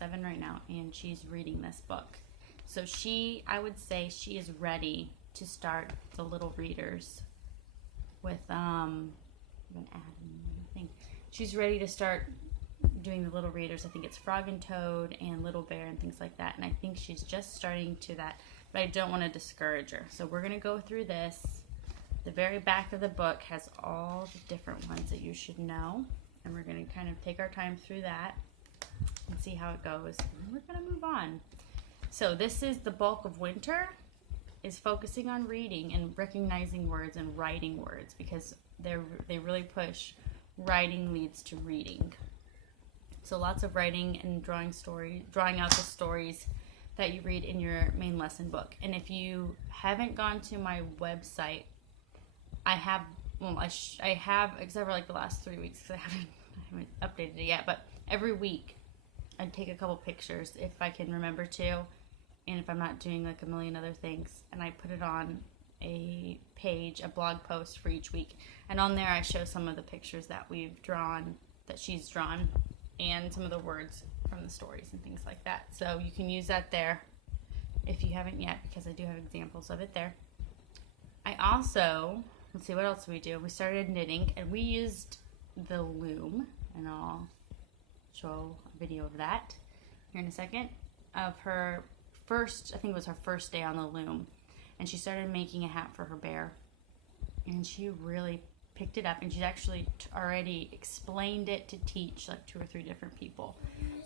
7 right now, and she's reading this book. So I would say she is ready to start the little readers with, I'm going to add anything. She's ready to start doing the little readers. I think it's Frog and Toad and Little Bear and things like that. And I think she's just starting to that, but I don't want to discourage her. So we're going to go through this. The very back of the book has all the different ones that you should know. And we're going to kind of take our time through that and see how it goes. And we're going to move on. So this is the bulk of winter, is focusing on reading and recognizing words and writing words, because they really push writing leads to reading. So lots of writing and drawing out the stories that you read in your main lesson book. And if you haven't gone to my website, I have, except for like the last 3 weeks, because I haven't updated it yet, but every week I take a couple pictures if I can remember to, and if I'm not doing like a million other things, and I put it on a page, a blog post for each week. And on there I show some of the pictures that we've drawn, that she's drawn, and some of the words from the stories and things like that. So you can use that there if you haven't yet, because I do have examples of it there. I also, let's see, what else we do? We started knitting, and we used the loom, and I'll show a video of that here in a second, of her first, I think it was her first day on the loom, and she started making a hat for her bear, and she really picked it up, and she's actually already explained it to teach like 2 or 3 different people.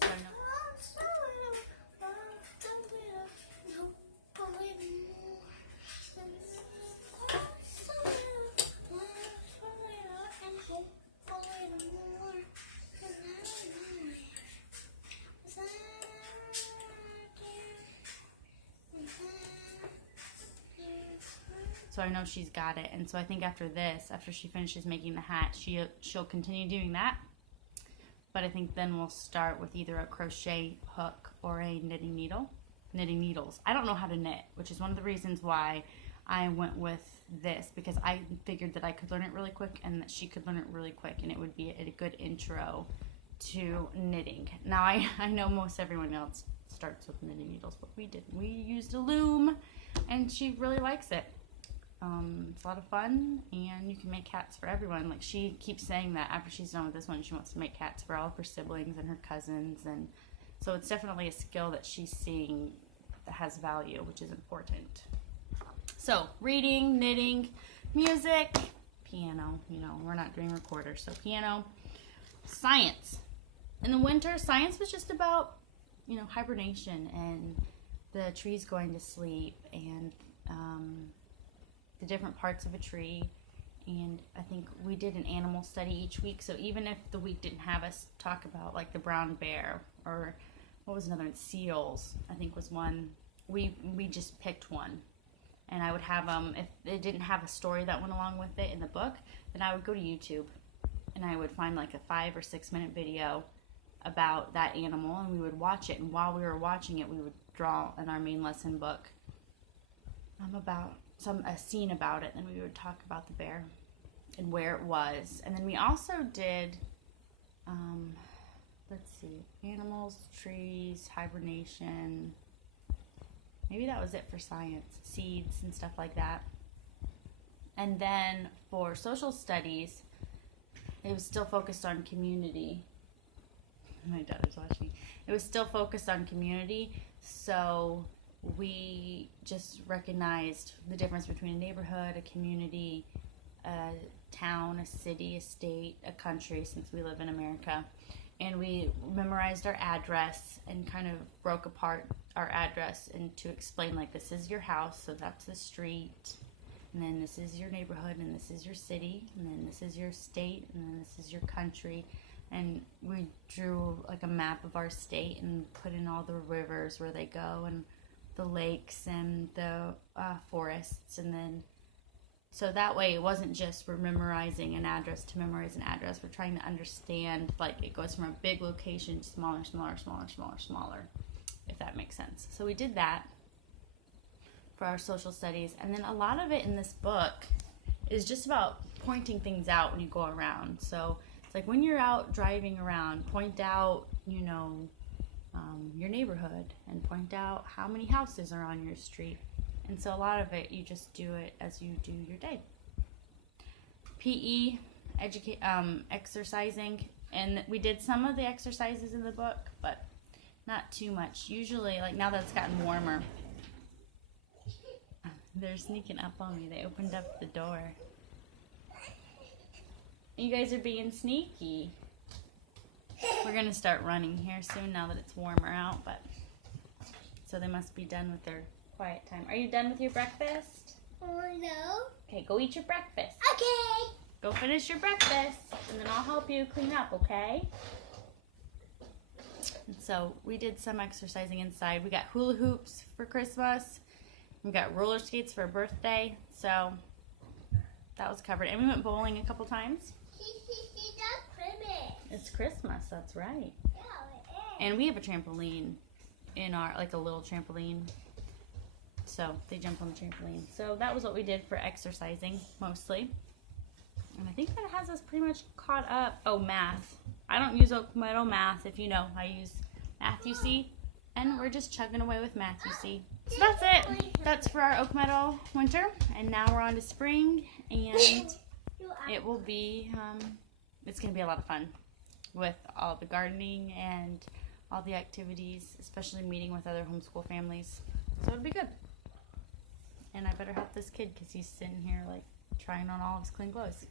So I know. So I know she's got it, and so I think after this, after she finishes making the hat, she'll continue doing that. But I think then we'll start with either a crochet hook or a knitting needles. I don't know how to knit, which is one of the reasons why I went with this, because I figured that I could learn it really quick and that she could learn it really quick, and it would be a good intro to knitting. Now I know most everyone else starts with knitting needles, but we didn't. We used a loom, and she really likes it. It's a lot of fun, and you can make hats for everyone. Like, she keeps saying that after she's done with this one, she wants to make hats for all of her siblings and her cousins, and so it's definitely a skill that she's seeing that has value, which is important. So reading, knitting, music, piano. You know, we're not doing recorders, so piano. Science. In the winter, science was just about, you know, hibernation and the trees going to sleep, and the different parts of a tree. And I think we did an animal study each week, so even if the week didn't have us talk about like the brown bear, or what was another one, seals I think was one, we just picked one, and I would have if it didn't have a story that went along with it in the book, then I would go to YouTube and I would find like a 5 or 6 minute video about that animal, and we would watch it, and while we were watching it, we would draw in our main lesson book about a scene about it, and then we would talk about the bear and where it was. And then we also did let's see, animals, trees, hibernation, maybe that was it for science, seeds and stuff like that. And then for social studies, it was still focused on community. My daughter's watching. It was still focused on community, so we just recognized the difference between a neighborhood, a community, a town, a city, a state, a country, since we live in America. And we memorized our address and kind of broke apart our address and to explain, like, this is your house, so that's the street, and then this is your neighborhood, and this is your city, and then this is your state, and then this is your country. And we drew like a map of our state and put in all the rivers where they go, and the lakes and the forests. And then so that way it wasn't just we're memorizing an address to memorize an address. We're trying to understand, like, it goes from a big location to smaller, if that makes sense. So we did that for our social studies. And then a lot of it in this book is just about pointing things out when you go around. So it's like when you're out driving around, point out, you know, your neighborhood and point out how many houses are on your street. And so a lot of it, you just do it as you do your day. PE, exercising, and we did some of the exercises in the book, but not too much. Usually, like now that it's gotten warmer, they're sneaking up on me. They opened up the door. You guys are being sneaky. We're going to start running here soon now that it's warmer out, but so they must be done with their quiet time. Are you done with your breakfast? No. Okay, go eat your breakfast. Okay. Go finish your breakfast, and then I'll help you clean up, okay? And so we did some exercising inside. We got hula hoops for Christmas. We got roller skates for a birthday. So that was covered. And we went bowling a couple times. That's Christmas. It's Christmas, that's right. Yeah, it is. And we have a trampoline in our, like a little trampoline. So they jump on the trampoline. So that was what we did for exercising, mostly. And I think that has us pretty much caught up. Oh, math. I don't use Oak Meadow math, if you know. I use Math You See. And we're just chugging away with Math You See. So that's it. That's for our Oak Meadow winter. And now we're on to spring. And it will be, it's going to be a lot of fun with all the gardening and all the activities, especially meeting with other homeschool families. So it'll be good. And I better help this kid because he's sitting here like trying on all of his clean clothes.